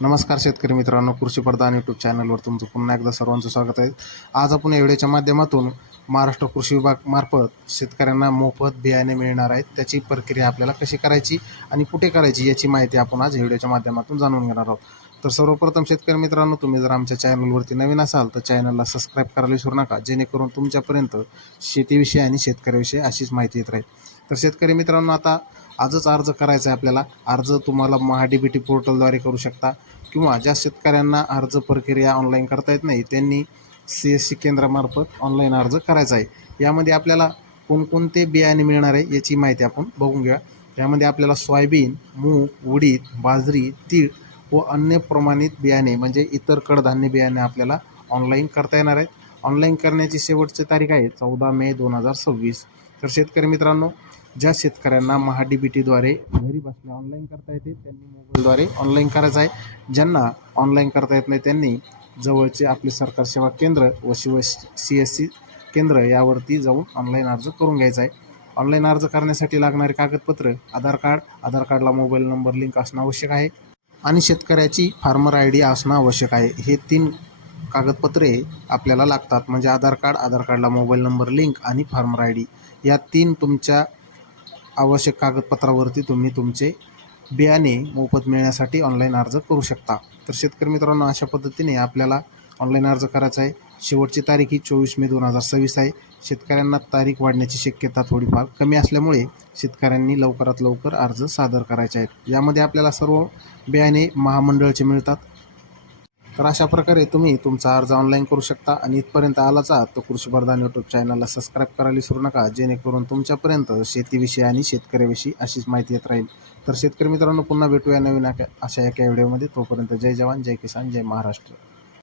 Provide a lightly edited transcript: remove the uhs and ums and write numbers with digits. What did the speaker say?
नमस्कार शेतकरी मित्रांनो, कृषी प्रधान यूट्यूब चॅनलवर तुमचं पुन्हा एकदा सर्वांचं स्वागत आहे. आज आपण या व्हिडिओच्या माध्यमातून महाराष्ट्र कृषी विभाग मार्फत शेतकऱ्यांना मोफत बियाणे मिळणार आहेत, त्याची प्रक्रिया आपल्याला कशी करायची आणि कुठे करायची याची माहिती आपण आज व्हिडिओच्या माध्यमातून जाणून घेणार आहोत. तर सर्वप्रथम शेतकरी मित्रांनो, तुम्ही जर आमच्या चॅनलवरती नवीन असाल तर चॅनलला सबस्क्राईब करायला विसरू नका, जेणेकरून तुमच्यापर्यंत शेतीविषयी आणि शेतकऱ्याविषयी अशीच माहिती येत राहील. तर शेतकरी मित्रांनो, आता आजच अर्ज करायचा आहे आपल्याला. अर्ज तुम्हाला महाडीबीटी पोर्टलद्वारे करू शकता किंवा ज्या शेतकऱ्यांना अर्ज प्रक्रिया ऑनलाईन करता येत नाही त्यांनी CSC केंद्रामार्फत ऑनलाईन अर्ज करायचा आहे. यामध्ये आपल्याला कोणकोणते बियाणे मिळणार आहे याची माहिती आपण बघून घेऊया. यामध्ये आपल्याला सोयाबीन, मूग, उडीद, बाजरी, तीळ व अन्य प्रमाणित बियाणे म्हणजे इतर कडधान्य बियाणे आपल्याला ऑनलाईन करता येणार आहेत. ऑनलाईन करण्याची शेवटची तारीख आहे 14 मे 2026. तर शेतकरी मित्रांनो, ज्या शेतकऱ्यांना महाडीबीटीद्वारे घरी बसल्या ऑनलाईन करता येते त्यांनी मोबाईलद्वारे ऑनलाईन करायचं आहे. ज्यांना ऑनलाईन करता येत नाही त्यांनी जवळचे आपले सरकार सेवा केंद्र व CSC केंद्र यावरती जाऊन ऑनलाईन अर्ज करून घ्यायचा आहे. ऑनलाईन अर्ज करण्यासाठी लागणारे कागदपत्र आधार कार्डला मोबाईल नंबर लिंक असणं आवश्यक आहे आणि शेतकऱ्याची फार्मर ID असणं आवश्यक आहे. हे 3 कागदपत्रे आपल्याला लागतात, म्हणजे आधार कार्डला मोबाईल नंबर लिंक आणि फार्मर ID. या 3 तुमच्या आवश्यक कागदपत्रावरती तुम्ही तुमचे बियाणे मोफत मिळण्यासाठी ऑनलाईन अर्ज करू शकता. तर शेतकरी मित्रांनो, अशा पद्धतीने आपल्याला ऑनलाईन अर्ज करायचा आहे. शेवटची तारीख ही 24 मे 2026 आहे. शेतकऱ्यांना तारीख वाढण्याची शक्यता थोडीफार कमी असल्यामुळे शेतकऱ्यांनी लवकरात लवकर अर्ज सादर करायचे आहेत. यामध्ये आपल्याला सर्व बियाणे महामंडळाचे मिळतात. तर अशा प्रकारे तुम्ही तुमचा अर्ज ऑनलाईन करू शकता. आणि इथपर्यंत आलाच आहात तर कृषी प्रधान यूट्यूब चॅनलला सबस्क्राईब करायला विसरू नका, जेणेकरून तुमच्यापर्यंत शेतीविषयी आणि शेतकऱ्याविषयी अशीच माहिती येत राहील. तर शेतकरी मित्रांनो, पुन्हा भेटूया नवीन अशा एका व्हिडिओमध्ये. तोपर्यंत जय जवान, जय किसान, जय महाराष्ट्र.